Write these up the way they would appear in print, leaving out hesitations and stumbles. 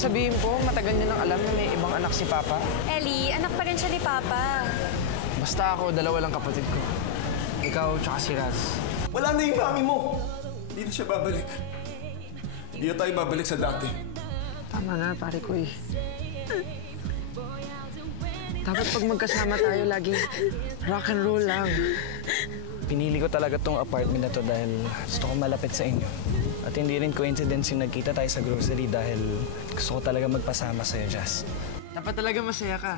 sabihin po, matagal niyo nang alam na may ibang anak si Papa? Ellie, anak pa rin siya ni Papa. Basta ako, dalawa lang kapatid ko. Ikaw tsaka si Raz. Wala na yung mami mo! Hindi na siya babalik. Hindi na tayo babalik sa dati. Tama na, pare ko eh. Dapat pag magkasama tayo, laging rock and roll lang. Pinili ko talaga tong apartment na to dahil gusto ko malapit sa inyo. At hindi rin coincidence yung nagkita tayo sa grocery dahil gusto ko talaga magpasama sa'yo, Jazz. Dapat talaga masaya ka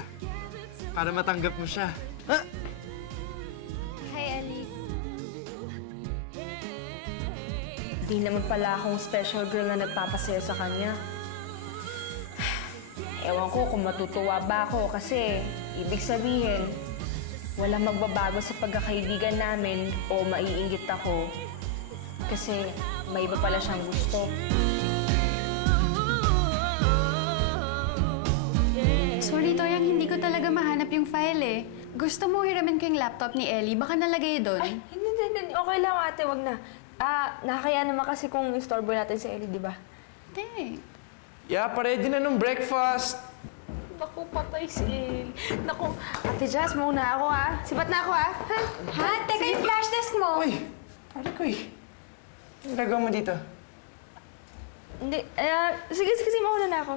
para matanggap mo siya. Ha? Hi, Ellie. Di naman pala akong special girl na nagpapasaya sa kanya. Ewan ko kung matutuwa ba ako kasi ibig sabihin, walang magbabago sa pagkakaibigan namin o maiinggit ako kasi may iba pala siyang gusto. Sorry, Toyang, hindi ko talaga mahanap yung file eh. Gusto mo hiramin ko yung laptop ni Ellie? Baka nalagay doon. Ay, hindi. Okay lang ate, wag na. Nakakaya naman kasi kung istorbo natin si Ellie, di ba? Hindi. Yeah, pa-ready na nung breakfast. Naku, patay si Ellie. Naku, Ate Jazz, muna ako ha. Sibat na ako ha. Ha? Teka, yung flash disk mo. Uy, pare ko eh. Anong gagawa mo dito? Hindi, sige, mauna na ako.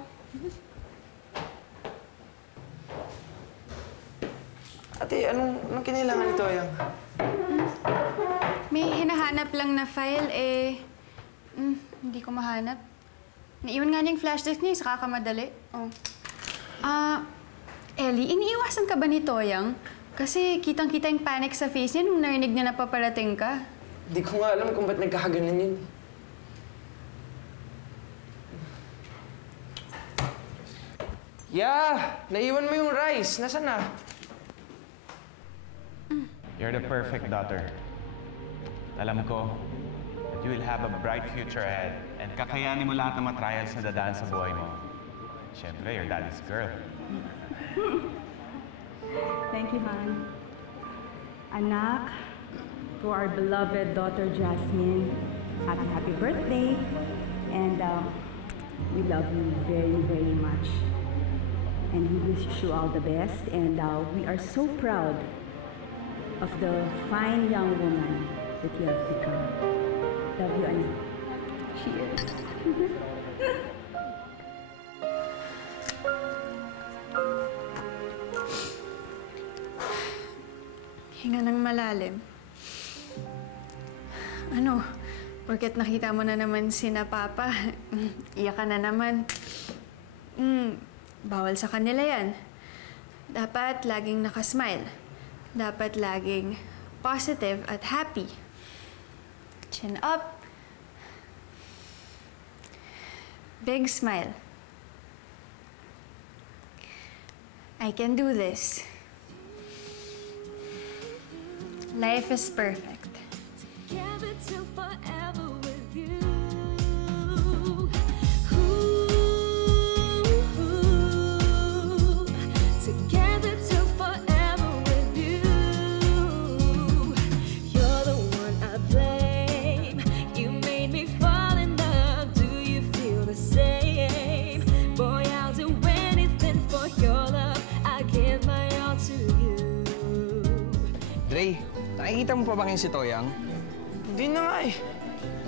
Ate, anong kinailangan nito, Ayang? May hinahanap lang na file eh. Hindi ko mahanap. Naiwan nga niya yung flash disk niya, saka kamadali. Oh. Ellie, iniiwasan ka ba ni Toyang? Kasi kitang-kita yung panic sa face niya nung narinig niya na paparating ka. Hindi ko nga alam kung ba't nagkakaganan yun. Yeah! Naiwan mo yung rice. Nasaan na? You're the perfect daughter. Alam ko that you will have a bright future ahead and kakayanin mo lahat ng mga trials na dadaan sa buhay mo. Siyempre, you're daddy's girl. Thank you, Han. Anak, to our beloved daughter Jasmine, happy birthday. And we love you very, very much. And we wish you all the best. And we are so proud of the fine young woman that you have become. Love you, Anak. Cheers. Hinga ng malalim. Ano? Porket nakita mo na naman sina Papa, iyak ka na naman. Bawal sa kanila yan. Dapat laging nakasmile. Dapat laging positive at happy. Chin up. Big smile. I can do this. Life is perfect. Together till forever with you. Together till forever with you. You're the one I blame. You made me fall in love. Do you feel the same? Boy, I'll do anything for your love. I give my all to you. Dre, nakikita mo pa ba ngayon si Toyang? Hindi na nga eh.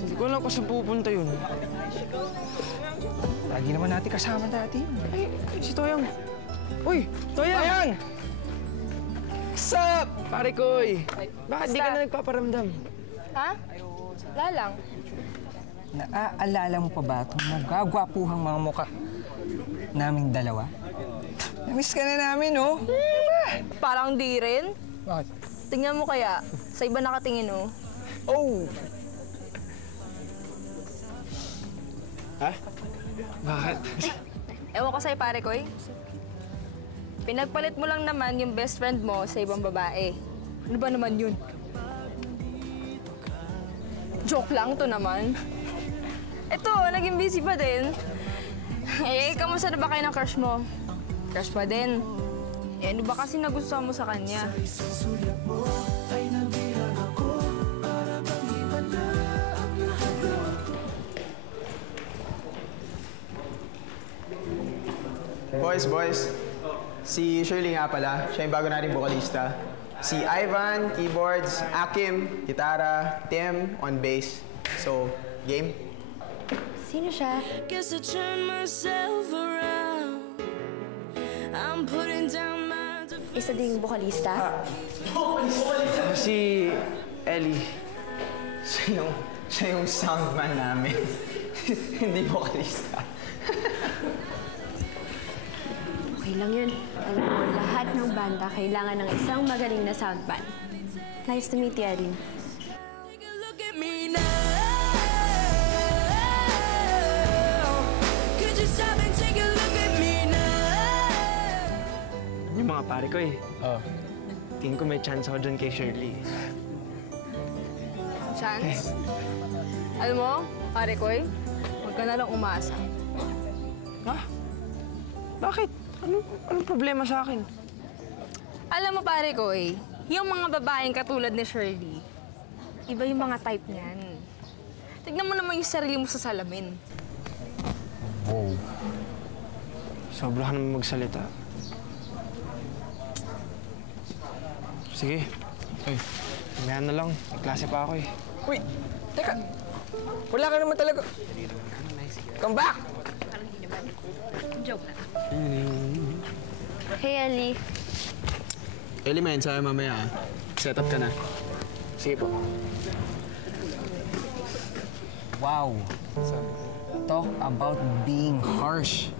Hindi ko alam kung saan pupunta yun. Lagi naman natin kasama dati yun. Ay, si Toyang. Uy, Toyang! Toyang! What's up? Pare koy. Bakit di ka na nagpaparamdam? Ha? Wala lang. Naaalala mo pa ba itong nagagwapuhang mga muka naming dalawa? Namiss ka na namin, no? Parang di rin. Bakit? Tingnan mo kaya, sa iba nakatingin, oh. Oh! Ha? Bakit? Ewan ko sa'yo, pare ko, eh. Pinagpalit mo lang naman yung best friend mo sa ibang babae. Ano ba naman yun? Joke lang to naman. Ito, naging busy pa din. Eh, kamusta na ba kayo ng crush mo? Crush pa din. Eh, ano ba kasi nagustuhan mo sa kanya? Boys. Si Shirley nga pala. Siya yung bago nating vocalista. Si Ivan, keyboards. Akim, gitara. Tim, on bass. So, game? Sino siya? Guess I turn myself around. I'm putting down my Isa ding bukalista? Si Ellie. Siya yung soundman namin. Hindi vocalista. Okay lang yun. Alam mo, lahat ng banda kailangan ng isang magaling na soundman. Nice to meet you, Ellie. Take a look at me now. Could you stop and take a look at me now? Yung mga pare ko eh. Tingin ko may chance ako dyan kay Shirley. Chance? Alam mo, pare ko'y, huwag ka na lang umasa. Ha? Bakit? Anong problema sa akin? Alam mo, pare ko'y, yung mga babaeng katulad ni Shirley, iba yung mga type niyan. Tignan mo naman yung sarili mo sa salamin. Wow. Sobra ka naman magsalita. Sige. Ay, mamaya na lang. May klase pa ako eh. Uy, teka. Wala ka naman talaga. Come back! Joke lang. Hey, Ellie. Ellie, may ensayo mamaya. Set up ka na. Sige po. Wow. Talk about being harsh.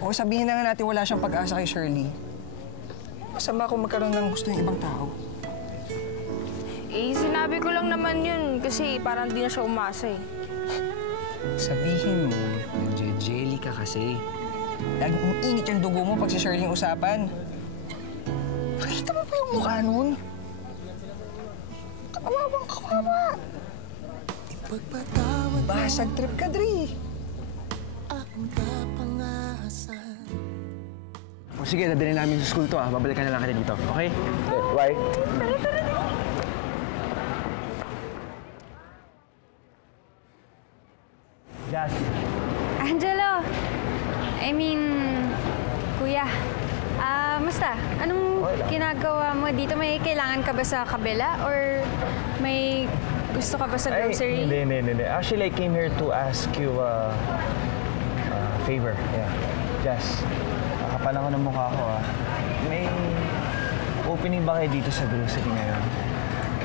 O sabihin na nga natin wala siyang pag-asa kay Shirley. Masama kung magkaroon ng gusto ng ibang tao. Eh, sinabi ko lang naman yun kasi parang di na siya umasa eh. Sabihin mo, nagje-jelly ka kasi. Laging uminit yung dugo mo pag si Shirley yung usapan. Nakita mo pa yung mukha nun? Kawawang kawawa. Basag trip ka, Dre. O sige, dadalhin namin sa school to ah. Babalikan na lang kita dito, okay? Why? Jazz. Angelo! I mean, kuya. Musta? Anong ginagawa mo dito? May kailangan ka ba sa kabila? Or may gusto ka ba sa grocery? Hindi. Actually, I came here to ask you a favor. Yeah. Jazz, kapal ako ng mukha ko ah. May opening ba kayo dito sa grocery ngayon?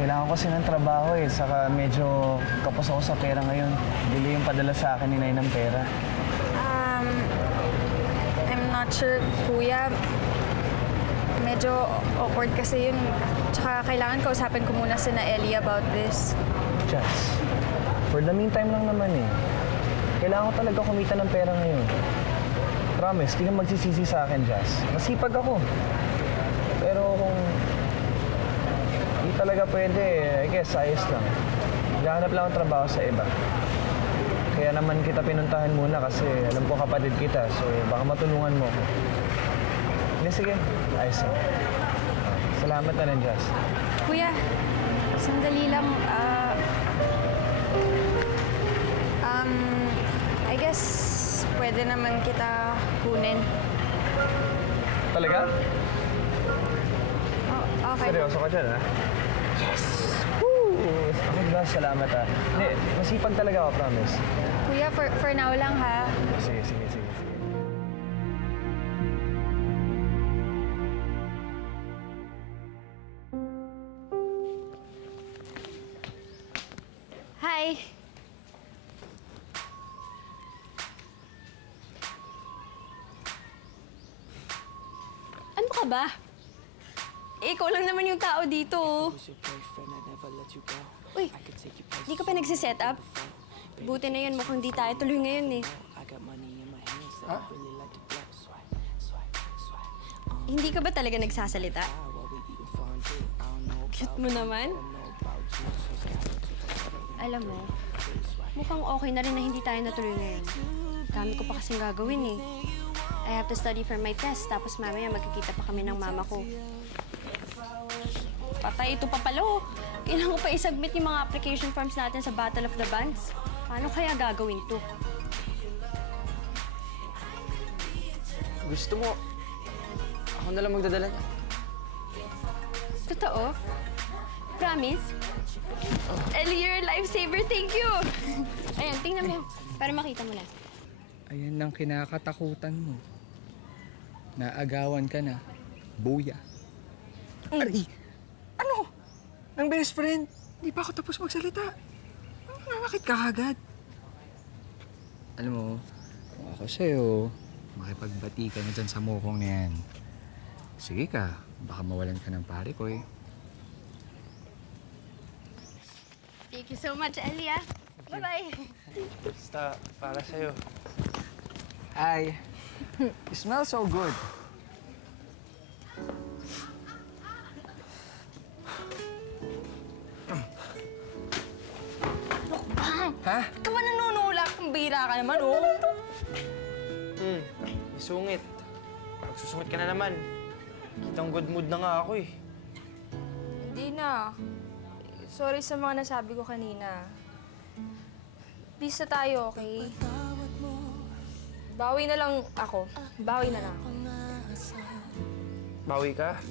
Kailangan ko kasi ng trabaho eh. Saka medyo kapos ako sa pera ngayon. Bili yung padala sa akin ni Nay ng pera. I'm not sure, kuya. Medyo awkward kasi yun. Tsaka kailangan kausapin ko muna si na Ellie about this. Jazz, for the meantime lang naman eh. Kailangan ko talaga kumita ng pera ngayon. Promise, di ka magsisisi sa akin, Jazz. Masipag ako. Pero kung hindi talaga pwede, I guess, ayos lang. Naghahanap lang ang trabaho sa iba. Kaya naman kita pinuntahan muna kasi alam ko kapatid kita, so baka matulungan mo ako. Hindi, sige. Ayos lang. Salamat na rin, Jazz. Kuya, sandali lang. I guess pwede naman kita kunin. Talaga? Oh, okay. Seryoso ka dyan, ha? Yes! Woo! Okay, Jazz, salamat, ha? Hindi, masipag talaga ako, promise. Kuya, for now lang ha. Sige. Hi. Ano ka ba? Ikaw lang naman yung tao dito. Uy, di ka pa nagsiset up? Buti na yun, mukhang di tayo tuloy ngayon eh. Hindi ka ba talaga nagsasalita? Cute mo naman. Alam mo, mukhang okay na rin na hindi tayo natuloy ngayon. Dami ko pa kasing gagawin eh. I have to study for my test, tapos mamaya magkikita pa kami ng mama ko. Patay ito pa pala oh. Kailangan ko pa i-submit yung mga application forms natin sa Battle of the Bands. Paano kaya gagawin to? gusto mo, ako na lang magdadala niya. Totoo? Promise? Ellie, you're a lifesaver. Thank you! Ayan, tingnan mo. Para makita mo na. Ayan ang kinakatakutan mo. Naagawan ka na. Buya. Aray! Ano? Ang best friend? Hindi pa ako tapos magsalita. Bakit ka agad? Alam mo, kung ako sa'yo, makipagbati ka na dyan sa mukong na yan. Sige ka, baka mawalan ka ng pare ko eh. Thank you so much, Ellie. Bye-bye. Basta, para sa'yo. Hi. You smell so good. Ha? Ito ba nanunulak? Ang bira ka naman, oh. Isungit. Magsusungit ka na naman. Kitang good mood na nga ako eh. Hindi na. Sorry sa mga nasabi ko kanina. Peace na tayo, okay? Bawi na lang ako. Bawi na lang. Bawi ka?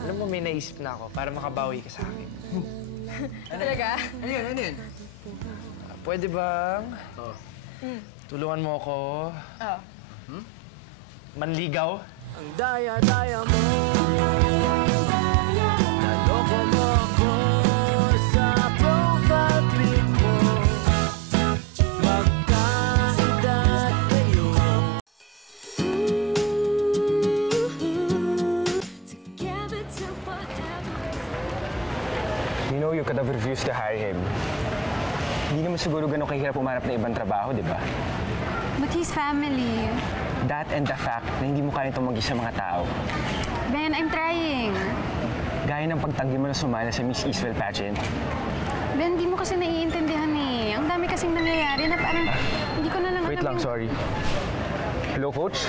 Alam mo, may naisip na ako para makabawi ka sa akin. Talaga? Ano yun? Ano yun? Pwede bang tulungan mo ako Oo. manligaw? Ang daya-daya mo, naloko mo ako sa profile pic mo. Magkaedad kayo. Together till forever. You know, you could have refused to hire him. Hindi naman siguro ganun kahirap umanap ng ibang trabaho, di ba? But he's family. That and the fact na hindi mo kaya tumanggi sa mga tao. Ben, I'm trying. Gaya ng pagtanggi mo na sumala sa Miss Eastville pageant. Ben, di mo kasi naiintindihan eh. Ang dami kasing nangyayari na parang hindi ko na lang Wait lang, sorry. Hello, Coach?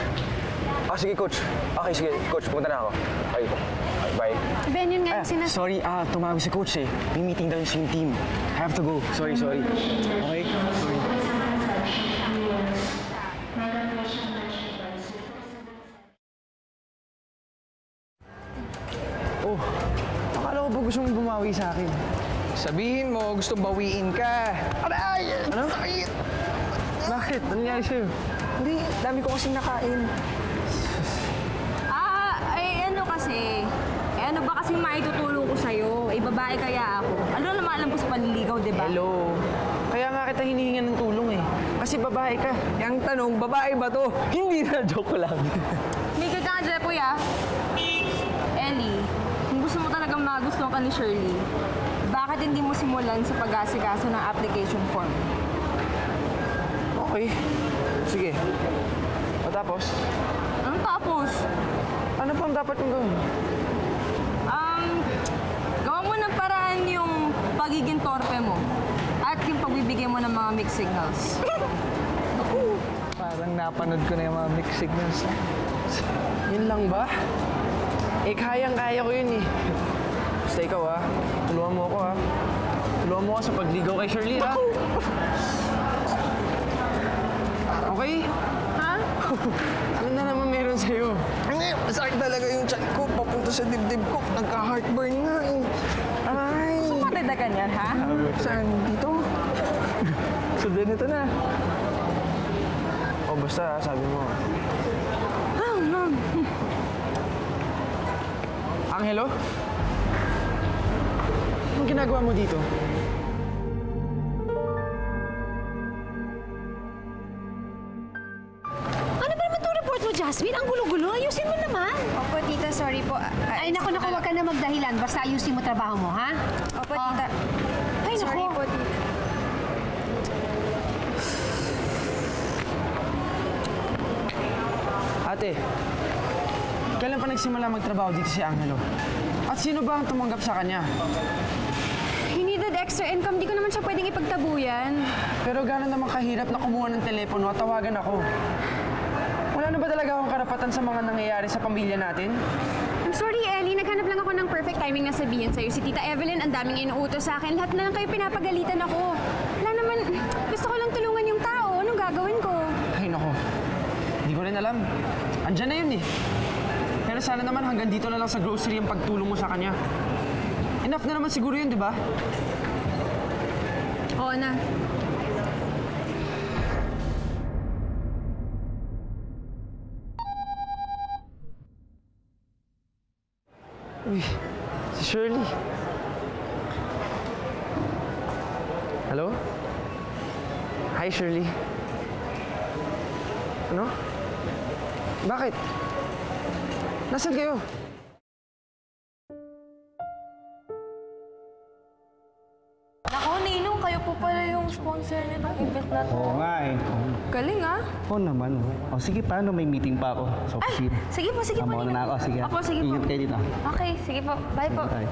Ah, sige, Coach. Okay, sige. Coach, pumunta na ako. Okay. Bye. Ben, yun nga yung Sorry, tumawag si Coach eh. May meeting daw yung swim team. I have to go. Sorry. Okay? Sorry. Oh, akala ko ba gusto mong bumawi sa akin? Sabihin mo, gusto bawiin ka. Aray! Ano? Sakit! Bakit? Ano nangyari sa'yo? Hindi, dami ko kasing nakain. Ano kasi? Ano ba kasing maitutulong ko sa'yo? Babae kaya ako. Ano naman alam ko sa panliligaw, di ba? Hello. Kaya nga kita hinihingan ng tulong eh. Kasi babae ka. Yung tanong, babae ba to? Hindi na, joke ko lang. May ka nga, Jepoy, ah. Ellie, kung gusto mo talagang magustuhan ka ni Shirley, bakit hindi mo simulan sa pag-asikaso ng application form? Okay. Sige. O tapos? Anong tapos? Ano pang dapat mong gawin? Gawa mo ng paraan yung pagiging torpe mo at yung pagbibigay mo ng mga mixed signals. Parang napanood ko na yung mga mixed signals. Yun lang ba? Eh, kayang-kaya ko yun eh. Basta ikaw tulungan mo ako Tulungan mo ako sa pagligaw kay Shirley Okay? Ha? Ano na naman meron sa'yo? Hindi, masakit talaga yung chan ko. Papunta sa dibdib ko. Nagka-heartburn nga eh. Ay! Sumatid ka niyan, ha? Saan? Dito? So, ito na. O, basta sabi mo. Angelo? Anong ginagawa mo dito? Ano ba naman itong report mo, Jasmine? Ang gulo-gulo. Ayusin mo naman. Opo, tita. Sorry po. Ay, naku, huwag ka na magdahilan. Basta ayusin mo trabaho mo, ha? Opo, tita. Ay, naku. Sorry po, tita. Ate, kailan pa nagsimula magtrabaho dito si Angelo? At sino ba ang tumanggap sa kanya? He needed extra income. Di ko naman siya pwedeng ipagtabuyan. Pero gano'n naman kahirap na kumuha ng telepono at tawagan ako. Wala na ba talaga akong karapatan sa mga nangyayari sa pamilya natin? I'm sorry, Ellie. Naghanap lang ako ng perfect timing na sabihin sa'yo. Si Tita Evelyn, ang daming inuutos sa akin. Lahat na lang kayo pinapagalitan ako. Wala naman. Gusto ko lang tulungan rin alam. Andyan na yun eh. Pero sana naman hanggang dito na lang sa grocery ang pagtulong mo sa kanya. Enough na naman siguro yun, di ba? Oo na. Uy, si Shirley. Hello? Hi, Shirley. Ano? Bakit? Nasaan kayo? Nako, Ninong, kayo po pala yung sponsor nitong event na to. Oo nga eh. Galing, ah. Oo naman. O sige, paano? May meeting pa ako sa opisina. Sige po, Mauna Ninong. na ako. Sige. Opo, sige po. Ingat kayo dito. Okay, sige po. Bye po. Bye.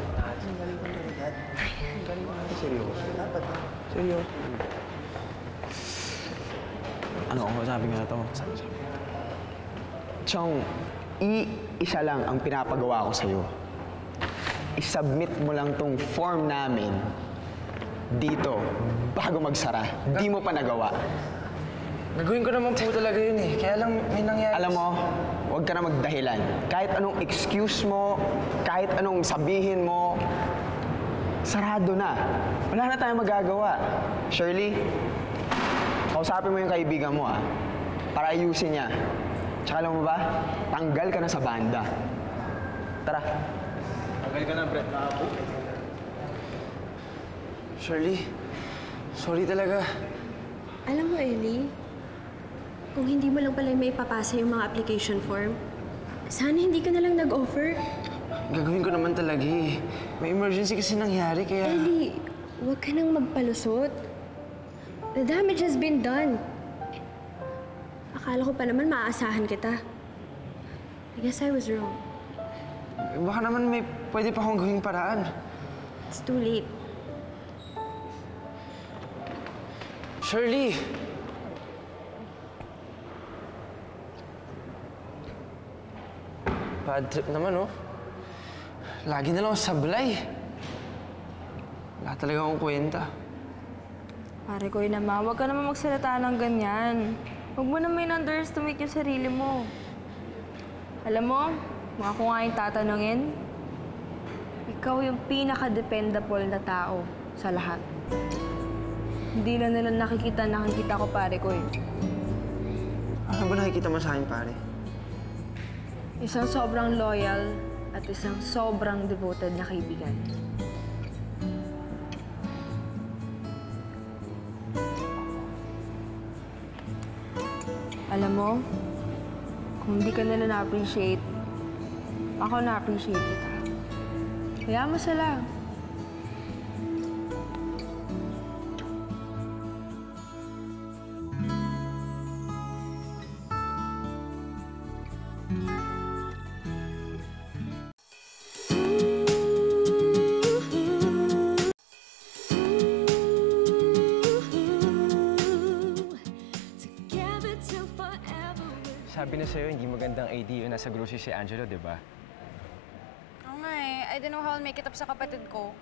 Seryoso. Ano ako? Sabi nga ito. Chong, isa lang ang pinapagawa ko sa'yo. I-submit mo lang tong form namin dito bago magsara. Di mo pa nagawa. Nagawin ko naman po talaga yun eh. Kaya lang may nangyari. Alam mo, huwag ka na magdahilan. Kahit anong excuse mo, kahit anong sabihin mo, sarado na. Wala na tayong magagawa. Shirley, kausapin mo yung kaibigan mo para ayusin niya. Tsaka alam mo ba, tanggal ka na sa banda. Tara. Tanggal ka na, Brett. Shirley, sorry talaga. Alam mo, Ellie, kung hindi mo lang pala may ipapasa yung mga application form, sana hindi ka na lang nag-offer. Gagawin ko naman talaga eh. May emergency kasi nangyari kaya... Ellie, huwag ka nang magpalusot. The damage has been done. Akala ko pa naman maaasahan kita. I guess I was wrong. Baka naman may pwede pa akong gawing paraan. It's too late. Shirley! Bad trip naman, oh. Lagi na lang ako sablay. Wala talaga akong kwenta. Pare ko naman, huwag ka naman magsalita ng ganyan. Huwag mo naman underestimate yung sarili mo. Alam mo, kung ako nga yung tatanungin, ikaw yung pinaka-dependable na tao sa lahat. Hindi na nila nakikita ko, pare ko eh. Ano ba nakikita mo sa akin, pare? Isang sobrang loyal at isang sobrang devoted na kaibigan. Alam mo, kung hindi ka nila na-appreciate, ako na-appreciate kita. Kaya mo sila. Sabi na sa'yo, hindi magandang idea yung nasa grocery si Angelo, di ba? Oo nga eh. I don't know how I'll make it up sa kapatid ko.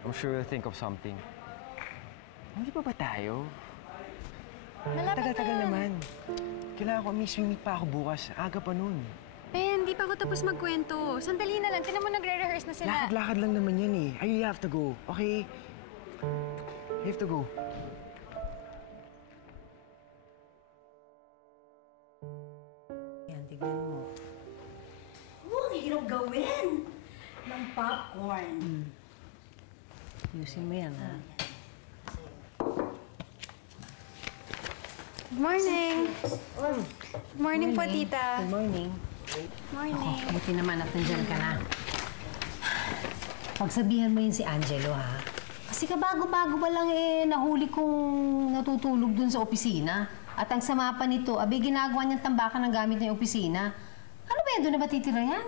I'm sure you'll think of something. Hindi pa ba tayo? Malapit Tagal-tagal na. naman. Kailangan ko, may swimming pa ako bukas. Aga pa nun. Ben, hindi pa ako tapos magkwento. Sandali na lang. Tinan mo nagre-rehearse na sila. Lakad-lakad lang naman yan eh. I really have to go, okay? I have to go. Yan, tignan mo. Ang hirap gawin ng popcorn. Ayusin mo yan, ha? Good morning. Good morning po, tita. Good morning. Morning. Buti naman at nandyan ka na. Pagsabihan mo yun si Angelo, ha? Kasi kabago-bago pa lang nahuli kong natutulog dun sa opisina. At ang sama pa nito, ginagawa niyang tambakan ng gamit ng opisina. Ano ba yan? Doon na ba titira yan?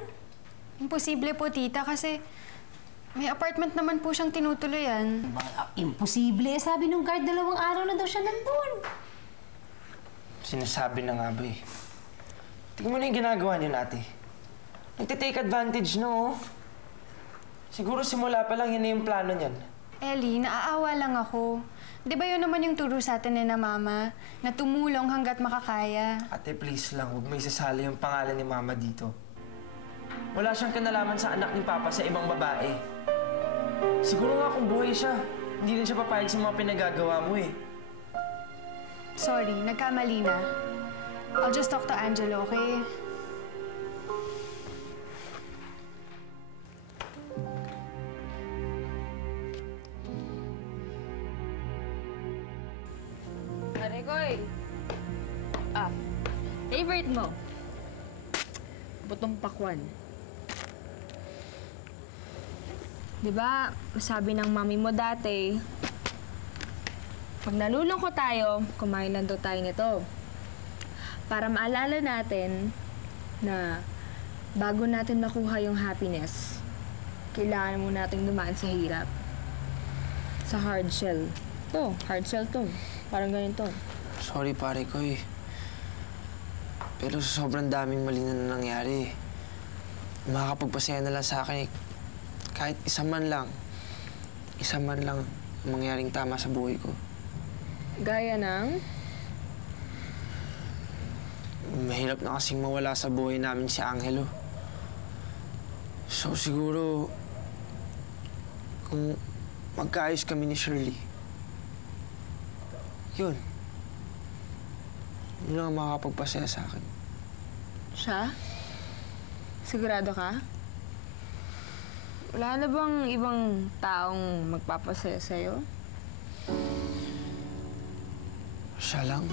Imposible po, tita, kasi may apartment naman po siyang tinutuloyan. Imposible. Sabi nung guard, 2 araw na daw siya nandun. Sinasabi na nga ba eh. Tingnan mo na yung ginagawa niyo natin. Nagtitake advantage, no? Siguro simula pa lang yun na yung plano niyan. Ellie, naaawa lang ako. Di ba yun naman yung turo sa atin ni na Mama? Na tumulong hanggat makakaya. Ate, please lang, huwag may sasali yung pangalan ni Mama dito. Wala siyang kinalaman sa anak ni Papa sa ibang babae. Siguro nga kung buhay siya, hindi rin siya papayag sa mga pinagagawa mo eh. Sorry, nagkamali na. I'll just talk to Angelo, okay? Arekoy! Favorite mo? Butong pakwan. Diba, sabi ng mami mo dati, pag nalulungkot tayo, kumain lang daw tayo nito. Para maalala natin na bago natin makuha yung happiness, kailangan mo nating dumaan sa hirap. Sa hard shell. To, hard shell to. Parang ganito. Sorry pare ko eh. Pero sa sobrang daming mali na nangyari, makakapagpasaya na lang sa akin eh. Kahit isa man lang mangyaring tama sa buhay ko. Gaya ng? Mahirap na kasing mawala sa buhay namin si Angelo. So siguro, kung magkaayos kami ni Shirley, yun lang ang makakapagpasaya sa akin. Siya? Sigurado ka? Wala na bang ibang taong magpapasaya sa'yo? Siya lang.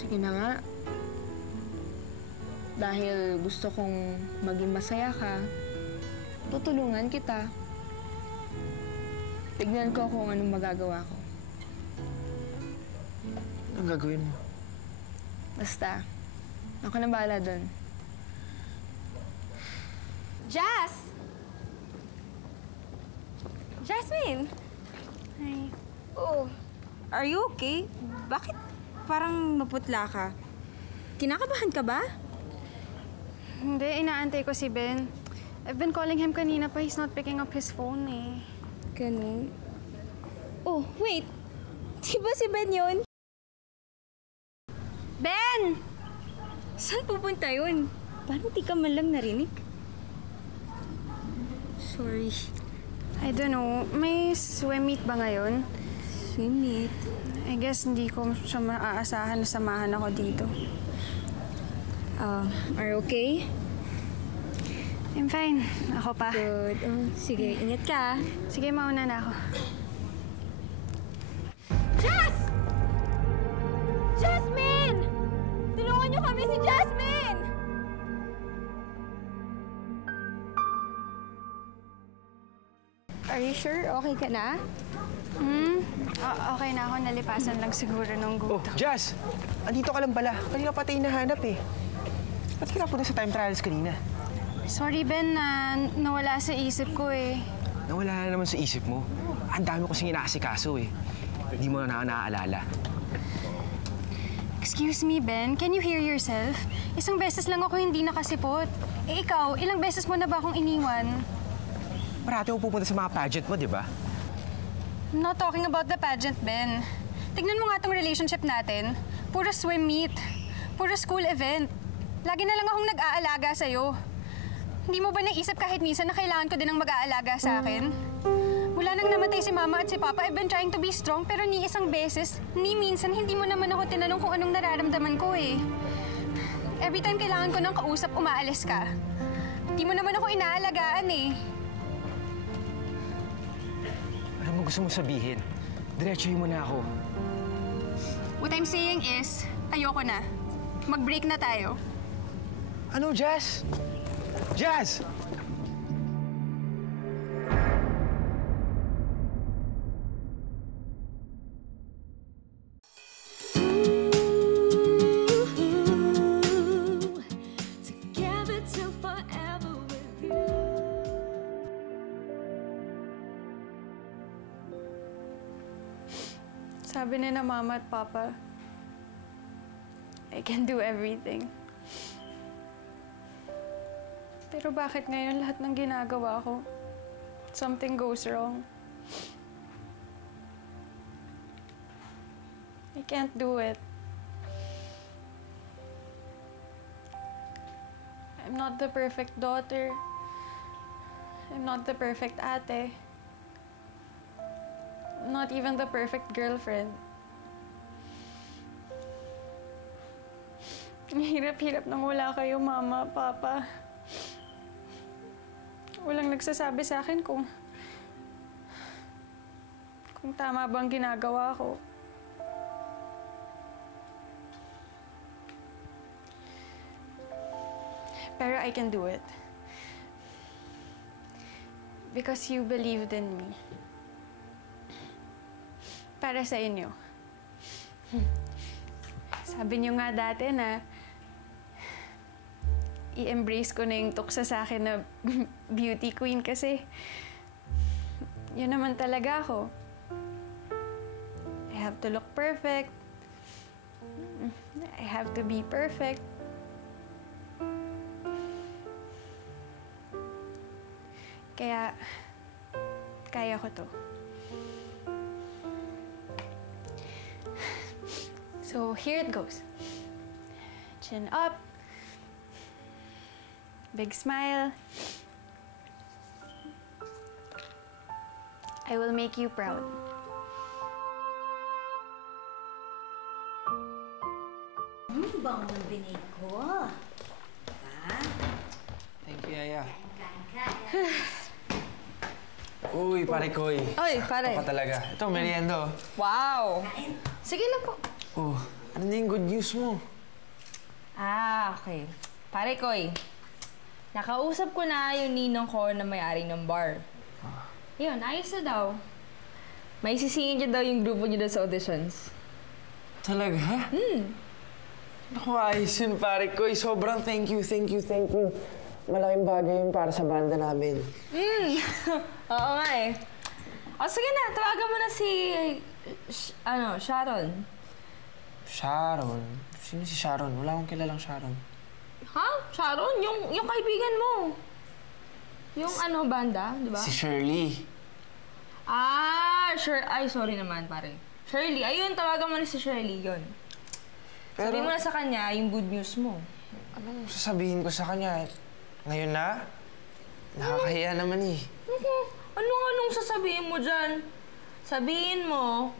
Sige na nga. Dahil gusto kong maging masaya ka, tutulungan kita. Tignan ko kung anong magagawa ko. Anong gagawin mo? Basta, ako na bahala dun. Jazz! Jasmine! Hi. Oh, are you okay? Bakit parang maputla ka? Kinakabahan ka ba? Hindi, inaantay ko si Ben. I've been calling him kanina pa. He's not picking up his phone eh. Ganun. Oh, wait. Di ba si Ben yun? Ben! Saan pupunta yun? Parang di ka man lang narinig. Sorry. I don't know. May swim meet ba ngayon? Swim meet? I guess hindi ko siya maaasahan na samahan ako dito. Are you okay? I'm fine. Ako pa. Good. Sige, ingat ka. Sige, mauna na ako. Jazz! Jasmine! Tulungan niyo kami si Jasmine! Are you sure? Okay ka na? Okay na ako. Nalipasan lang siguro nung gutom. Oh, Jazz! Andito ka lang pala. Kanina pa tayo nahanap eh. Ba't ka napunta sa time trials kanina? Sorry, Ben, na nawala sa isip ko eh. Nawala na naman sa isip mo. Ang dami ko kasing inaasikaso eh. Hindi mo na naaalala. Excuse me, Ben. Can you hear yourself? Isang beses lang ako hindi nakasipot. Eh ikaw, ilang beses mo na ba akong iniwan? Parati ako pupunta sa mga pageant mo, di ba? I'm not talking about the pageant, Ben. Tignan mo nga tong relationship natin. Puro swim meet. Puro school event. Lagi na lang akong nag-aalaga sa'yo. Hindi mo ba naisip kahit minsan na kailangan ko din ng mag-aalaga sa akin? Mula nang namatay si Mama at si Papa, I've been trying to be strong pero ni isang beses, ni minsan, hindi mo naman ako tinanong kung anong nararamdaman ko eh. Every time kailangan ko ng kausap, umaalis ka. Hindi mo naman ako inaalagaan eh. Ano mo gusto mong sabihin? Diretsuhin mo na ako. What I'm saying is, ayoko na. Mag-break na tayo. Ano, Jazz? Jazz! Together till forever with you. Sabi ni na Mama at Papa, I can do everything. Pero bakit ngayon lahat ng ginagawa ko, something goes wrong? I can't do it. I'm not the perfect daughter. I'm not the perfect ate. I'm not even the perfect girlfriend. Ang hirap-hirap nang wala kayo, Mama, Papa. Walang nagsasabi sa akin kung tama bang ginagawa ko. Pero I can do it. Because you believed in me. Para sa inyo. Sabi niyo nga dati na i-embrace ko na yung tuksa sa akin na beauty queen kasi yun naman talaga ako. I have to look perfect. I have to be perfect. Kaya, kaya ko to. So, here it goes. Chin up. Big smile. I will make you proud. Bango ng binig ko. Ha? Thank you, Yaya. Uy, pare Koy. Oy, pare. Ito ka talaga. Ito, merienda. Wow! Sige lang po. Oh, ano na yung good news mo? Okay. Pare Koy, nakausap ko na yung ninong ko na may-ari ng bar. Yun, ayos na daw. May sisingin niya daw yung grupo niyo daw sa auditions. Talaga? Naku, ayos yun, pare Koy. Sobrang thank you. Malaking bagay yun para sa banda namin. Oo nga eh. O sige na, tawagan mo na si... Sharon. Sharon? Sino si Sharon? Wala akong kilalang Sharon. Ha? Sharon? Yung kaibigan mo. Yung banda, di ba? Si Shirley. Ay, sorry naman, pare. Shirley. Ayun, tawagan mo na si Shirley, yun. Pero, sabihin mo na sa kanya yung good news mo. Anong sasabihin ko sa kanya? Ngayon na? Nakakahiya naman eh. Anong sasabihin mo dyan? Sabihin mo,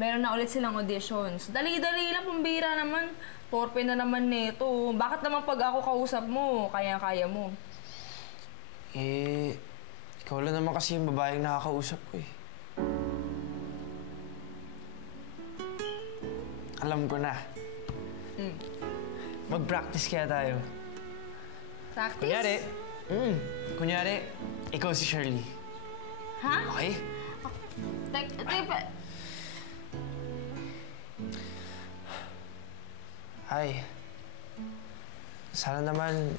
meron na ulit silang auditions. Dali-dali lang, pambira naman. Torpe na naman nito. Bakit naman pag ako kausap mo, kaya-kaya mo? Ikaw lang naman kasi yung babaeng nakakausap ko eh. Alam ko na. Mag-practice kaya tayo. Practice? Kunyari, ikaw si Shirley. Ha? Okay? Hi. Sana naman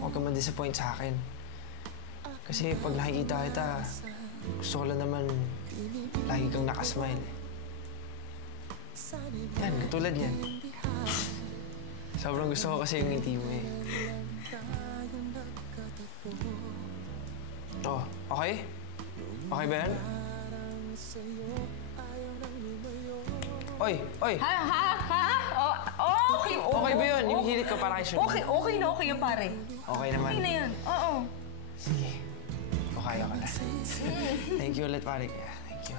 huwag ka ma-disappoint sa akin. Kasi pag nakikita kita, gusto ko lang naman lagi kang nakasmile. Yan, katulad yan. Sobrang gusto ko kasi yung ngiti mo eh. Oh, okay? Okay ba yan? Oy! Ha? Okay. Okay ba yun? Yung hilit ko para kay Shirley. Okay na okay yun, pare. Okay naman. Okay na yun. Oo. Sige. Kaya ko na. Thank you ulit, pare. Thank you.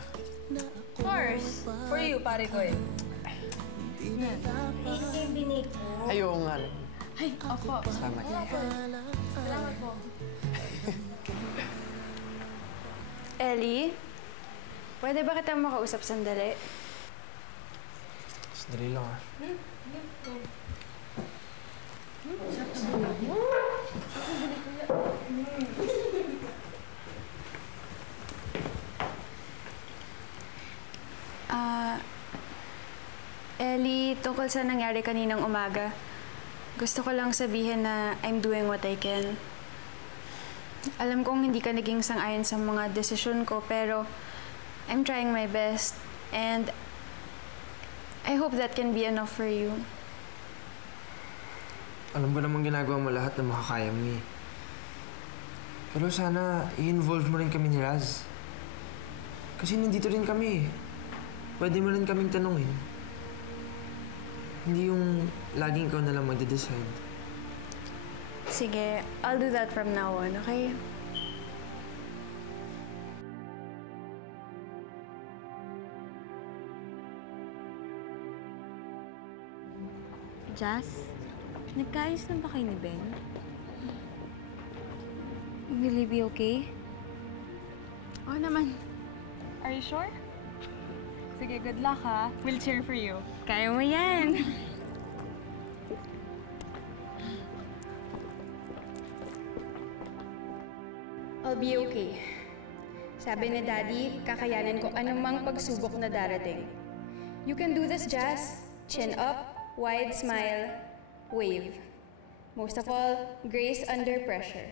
Of course. For you, pare ko eh. Yung binig ko. Ayaw nga. Ay, opo. Salamat. Salamat po. Ellie, pwede ba kita makausap sandali? Sandali lang Ellie, tungkol sa nangyari kaninang umaga, gusto ko lang sabihin na I'm doing what I can. Alam kong hindi ka naging sang-ayon sa mga desisyon ko, pero I'm trying my best. And I hope that can be enough for you. Alam ko namang ginagawa mo lahat na makakaya mo eh. Pero sana i-involve mo rin kami ni Raz. Kasi nandito rin kami eh. pwede mo rin kaming tanungin. Hindi yung laging ikaw na lang magde-decide. Sige, I'll do that from now on, okay? Jazz, nagkaayos na ba kayo ni Ben? Will he be okay? Oo naman. Are you sure? Sige, good luck ha. We'll cheer for you. Kaya mo yan! I'll be okay. Sabi ni Daddy, kakayanin ko anumang pagsubok na darating. You can do this, Jazz. Chin up, wide smile, wave. Most of all, grace under pressure.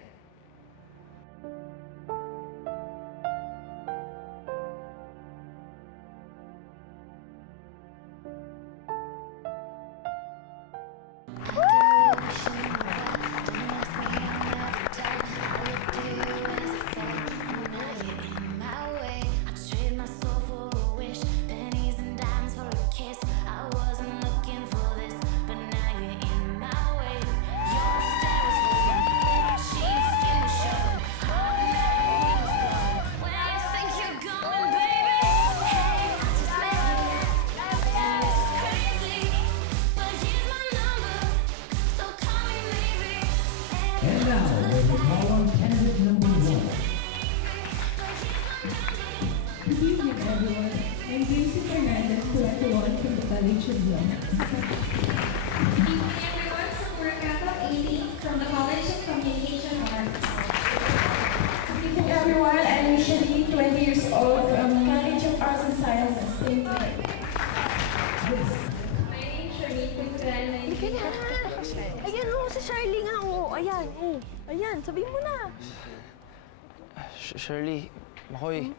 Shirley, Makoy,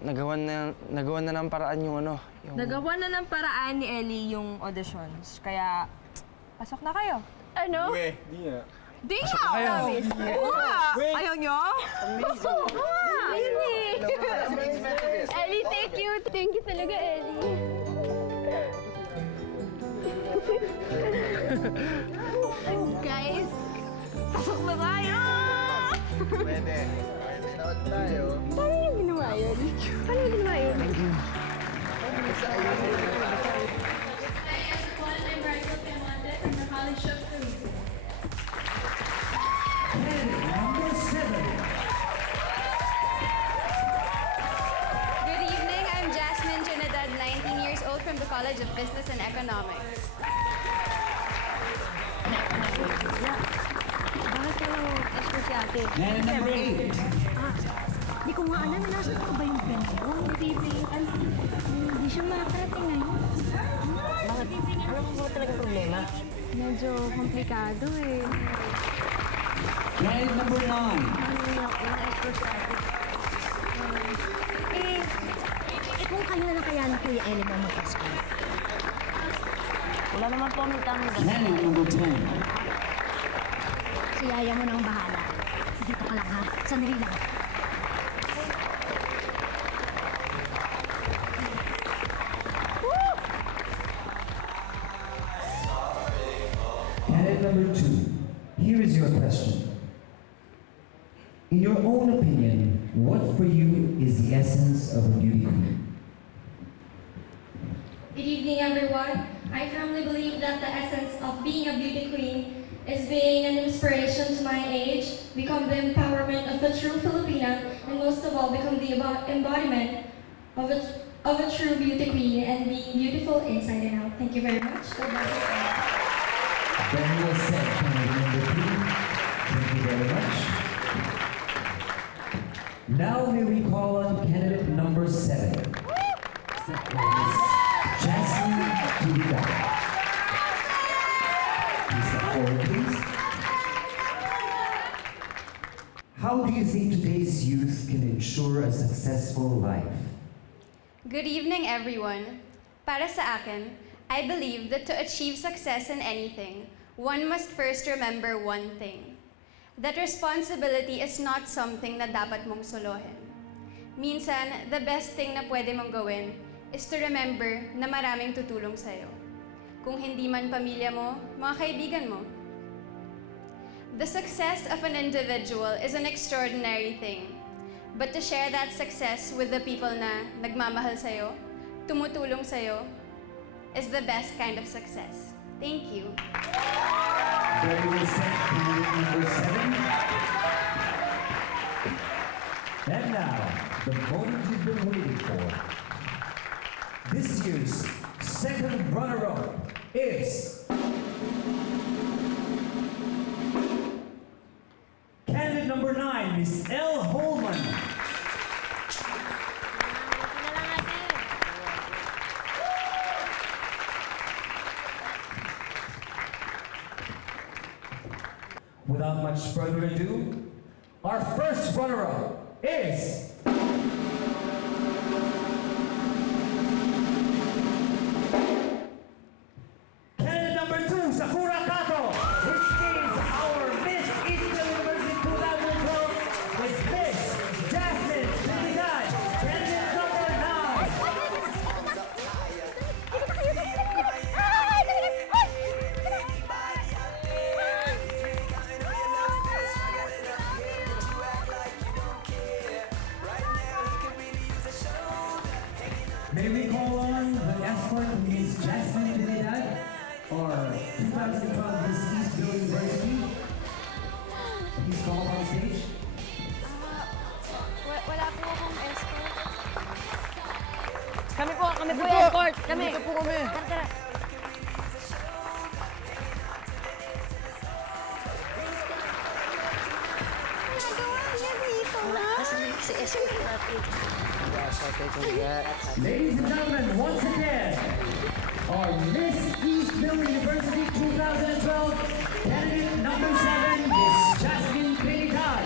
nagawan na ng paraan yung ano. Yung... Nagawa na ng paraan ni Ellie yung auditions. Kaya, pasok na kayo. Ano? Di nga. Di nga! Promise. Oo nga! Ayaw nyo? Pasok nga! Ayun eh! Ellie, thank you! Thank you talaga, Ellie. Guys, pasok na tayo! Pwede. Pwede naman tayo. Paano yung ginawa yun? Paano yung ginawa yun? Good evening, I'm Jasmine Trinidad, 19 years old from the College of Business and Economics. Bakit kayo estudyante? And number 8. Di ko nga alam, nasa pa ba yung friend ko? Hindi siya makakarating ngayon. Bakit? Ano po talaga problema? Medyo komplikado eh. And number 9. Kung kayo na nakayanan Kuya Ellie mo mag-school. Wala naman po may tamang And number 10. Si Yaya mo nang bahala. Dito ka lang ha. Sandali lang. Candidate number 2. Here is your question. In your own opinion, what for you is the essence of a beauty queen? Good evening, everyone. I firmly believe that the essence of being a beauty queen is being an inspiration to my age, become the empowerment of a true Filipina, and most of all, become the embodiment of a true beauty queen and being beautiful inside and out. Thank you very much. God bless you. Very well said, candidate number 3. Thank you very much. Now may we call on candidate number 7. Jasmine Trinidad. Please step forward, please. How do you think today's youth can ensure a successful life? Good evening, everyone. Para sa akin, I believe that to achieve success in anything, one must first remember one thing. That responsibility is not something na dapat mong solohin. minsan, the best thing na pwede mong gawin is to remember na maraming tutulong sa'yo. Kung hindi man pamilya mo, mga kaibigan mo. The success of an individual is an extraordinary thing. But to share that success with the people na nagmamahal sa'yo, tumutulong sa'yo, is the best kind of success. Thank you. Very well said, candidate number 7. And now, the moment you've been waiting for. This year's second runner-up is candidate number 9, Miss Elle Holman. Without much further ado, our first runner-up is candidate number 2, Sakura Kato, which means our Miss Eastern University 2012 is Miss Jasmine Trinidad, candidate number 9. May we call on the escort of Miss Jasmine Trinidad, or 2012 Miss Eastville University. Please call up on stage. Wala po akong escort. Kami po escort. Kami. Dito po kami. Tara. Ladies and gentlemen, once again, our Miss Eastville University 2012 candidate number 7, Miss Jasmine Trinidad.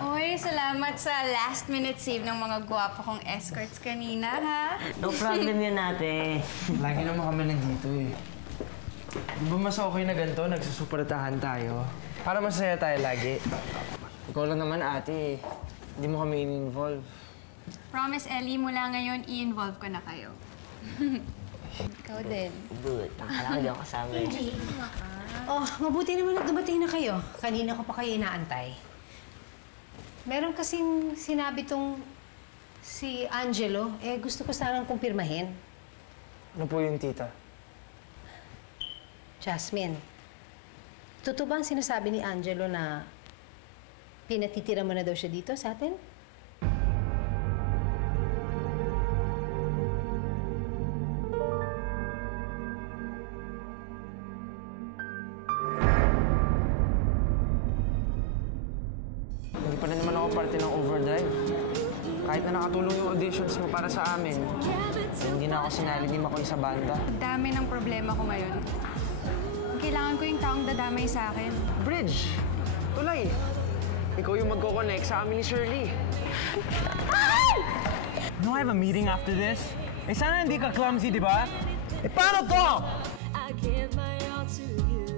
Uy, salamat sa last-minute save ng mga gwapo kong escorts kanina, ha? No problem yun, ate. Lagi naman kami nandito eh. Di ba mas okay na ganito? Nagsusuportahan tayo. Para masaya tayo lagi. Ikaw lang naman, ate. Hindi mo kami in-involve. Promise, Ellie, mula ngayon, i-involve ko na kayo. Ikaw din. Good. Akala ko di ako kasama. Oh, mabuti naman na dumating na kayo. Kanina ko pa kayo inaantay. Meron kasing sinabi tong si Angelo, gusto ko sanang kumpirmahin. Ano po yung tita? Jasmine, totoo ba ang sinasabi ni Angelo na pinatitira mo na daw siya dito sa atin? Hindi pa rin naman ako parte ng overdrive. Kahit na nakatulong yung auditions mo para sa amin, hindi na ako sinali ni Makoy sa banda. Dami ng problema ko ngayon. Kailangan ko yung taong dadamay sa akin. Bridge! Tulay! Ikaw yung magko-connect sa amin ni Shirley. No, I have a meeting after this. Sana hindi ka clumsy, di ba? Paano to? I give my all to you.